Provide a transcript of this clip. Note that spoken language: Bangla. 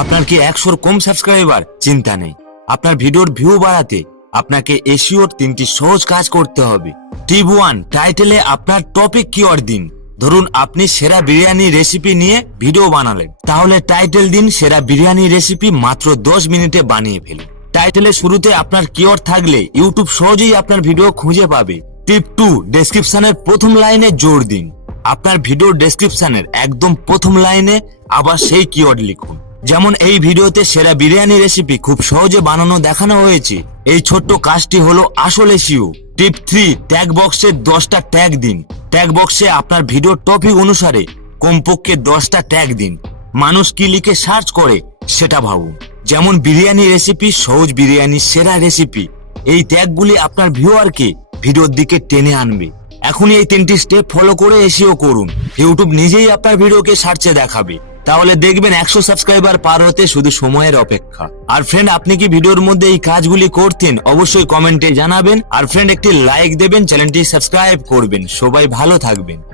আপনার কি একশোর কম সাবস্ক্রাইবার চিন্তা নেই। আপনার ভিডিওর ভিউ বাড়াতে আপনাকে এসিওর তিনটি সহজ কাজ করতে হবে। টিপ ওয়ান, টাইটেলে আপনার টপিক কিওয়ার্ড দিন। ধরুন আপনি সেরা বিরিয়ানি রেসিপি নিয়ে ভিডিও বানালেন। তাহলে টাইটেল দিন সেরা বিরিয়ানি রেসিপি মাত্র দশ মিনিটে বানিয়ে ফেলুন। টাইটেলের শুরুতে আপনার কিওয়ার্ড থাকলে ইউটিউব সহজেই আপনার ভিডিও খুঁজে পাবে। টিপ টু ডেসক্রিপশনের প্রথম লাইনে জোর দিন। আপনার ভিডিও ডেসক্রিপশনের একদম প্রথম লাইনে আবার সেই কিওয়ার্ড লিখুন। যেমন এই ভিডিওতে সেরা বিরিয়ানি রেসিপি খুব সহজে বানানো দেখানো হয়েছে। এই ছোট্ট কাজটি হলো আসল এসিও টিপ থ্রি ট্যাগ বক্সে দশটা ট্যাগ দিন। ট্যাগ বক্সে আপনার ভিডিওর টপিক অনুসারে কমপক্ষে দশটা ট্যাগ দিন। মানুষ কি লিখে সার্চ করে, সেটা ভাবুন। যেমন বিরিয়ানি রেসিপি সহজ বিরিয়ানি সেরা রেসিপি এই ট্যাগগুলি আপনার ভিউয়ারকে ভিডিওর দিকে টেনে আনবে। এখনই এই তিনটি স্টেপ ফলো করে এসিও করুন। ইউটিউব নিজেই আপনার ভিডিওকে সার্চে দেখাবে। তাহলে দেখবেন একশো সাবস্ক্রাইবার পার হতে শুধু সময়ের অপেক্ষা। আর ফ্রেন্ড আপনি কি ভিডিওর মধ্যে এই কাজগুলি করতেন, অবশ্যই কমেন্টে জানাবেন। আর ফ্রেন্ড একটি লাইক দেবেন চ্যানেলটি সাবস্ক্রাইব করবেন। সবাই ভালো থাকবেন।